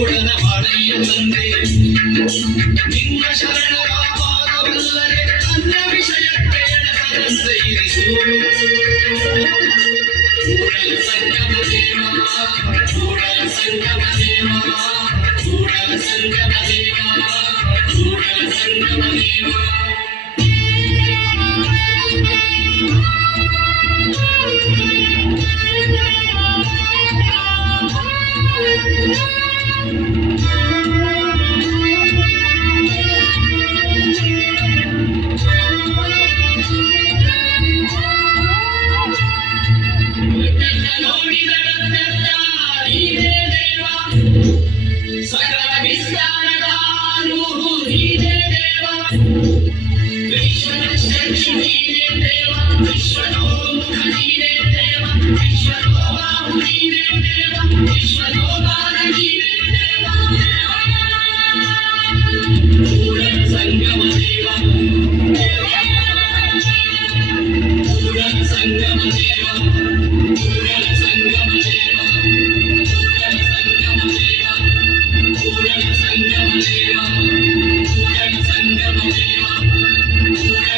ನಿನ್ನುಡನ ಅಳೆಯುವಂತೆ ನಿನ್ನ ಶರಣರಾಗಬಲ್ಲರೆ ನನ್ನ ವಿಷಯಕ್ಕೆ ಎಣಸದಂತೆ ಇರಿಸು. ಸಂಗಮ ದೇವ ಸಂಗಮ ದೇವ ಸಂಗಮ ದೇವ. సంగమ దేవ సంగమ దేవ